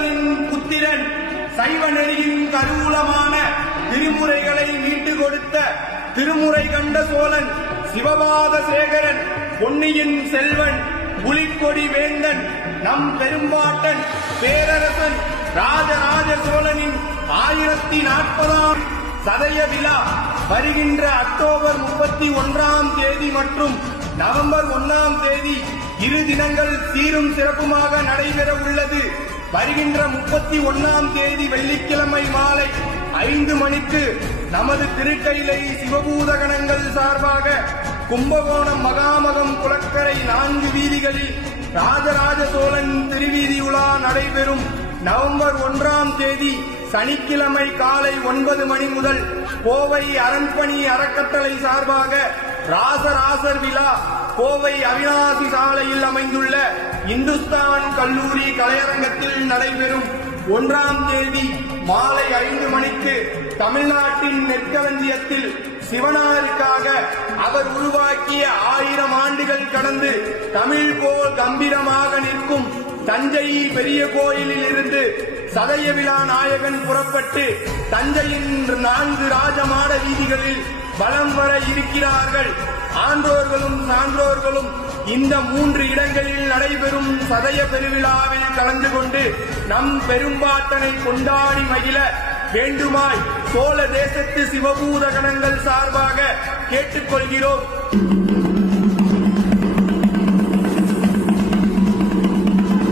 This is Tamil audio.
சோழனின் புத்திரன் சைவ நெறியின் கருவூலமான திருமுறைகளை மீட்டு கொடுத்த திருமுறை கண்ட சோழன் சிவபாத சேகரன் பொன்னியின் செல்வன் புலிக்கொடி வேந்தன் நம் பெரும்பாட்டன் பேரரசன் ராஜராஜ சோழனின் 1040ஆம் சதய விழா வருகின்ற அக்டோபர் 31ஆம் தேதி மற்றும் நவம்பர் 1ஆம் தேதி 2 தினங்கள் சீரும் சிறப்புமாக நடைபெற உள்ளது. வருகின்ற 31ஆம் தேதி வெள்ளிக்கிழமை மாலை 5 மணிக்கு நமது திருக்கையிலை சிவபூதகணங்கள் சார்பாக கும்பகோணம் மகாமகம் குளக்கரை 4 வீதிகளில் ராஜராஜ சோழன் திருவீதி உலா நடைபெறும். நவம்பர் 1ஆம் தேதி சனிக்கிழமை காலை 9 மணி முதல் கோவை அரண்பணி அறக்கட்டளை சார்பாக ராசராசர் விழா கோவை அவிநாசி சாலையில் அமைந்துள்ள இந்துஸ்தான் கல்லூரி கலையரங்கத்தில் நடைபெறும். 1ஆம் தேதி மாலை 5 மணிக்கு தமிழ்நாட்டின் நெற்களஞ்சியத்தில் சிவனாருக்காக அவர் உருவாக்கிய 1000 ஆண்டுகள் கடந்து தமிழ் போல் கம்பீரமாக நிற்கும் தஞ்சை பெரிய கோயிலில் இருந்து சதய விழா நாயகன் புறப்பட்டு தஞ்சையின் 4 ராஜமாட வீதிகளில் வலம் வர இருக்கிறார்கள். ஆன்றோர்களும் சான்றோர்களும் இந்த 3 இடங்களில் நடைபெறும் சதய பெருவிழாவில் கலந்து கொண்டு நம் பெரும்பாட்டனை கொண்டாடி மகிழ வேண்டுமாய் சோழ தேசத்து சிவபூதகணங்கள் சார்பாக கேட்டுக்கொள்கிறோம்.